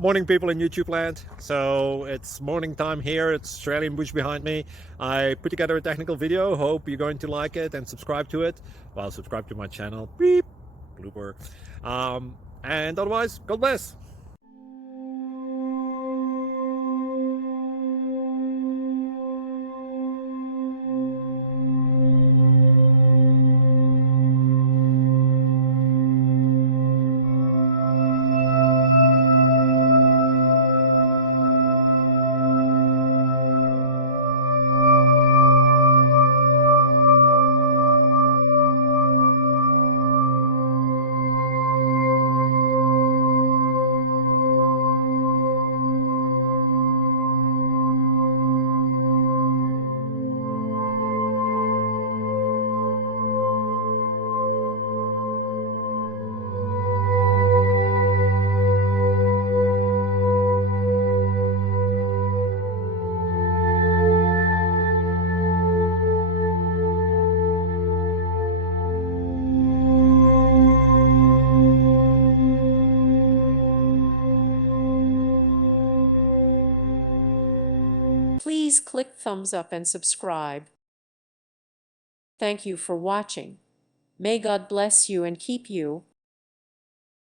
Morning, people in YouTube land. So it's morning time here. It's Australian bush behind me. I put together a technical video. Hope you're going to like it and subscribe to it. Well, subscribe to my channel. Beep. Blooper. And otherwise, God bless. Please click thumbs up and subscribe. Thank you for watching. May God bless you and keep you.